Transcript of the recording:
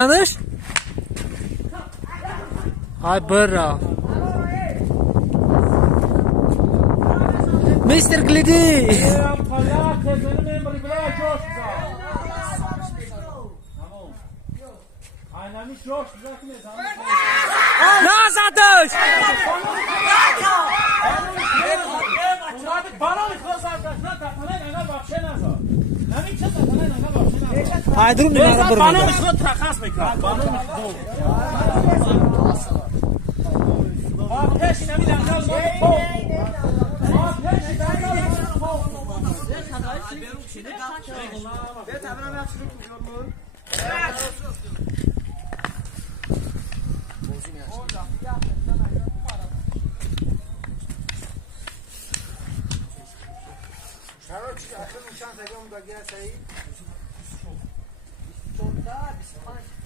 Tanış? Ay bırra. Mr. Glidi. Nas atış. Haydırım numara durmadı. شرایطی که اصلا نشان تگه اون بگه سعید 24 25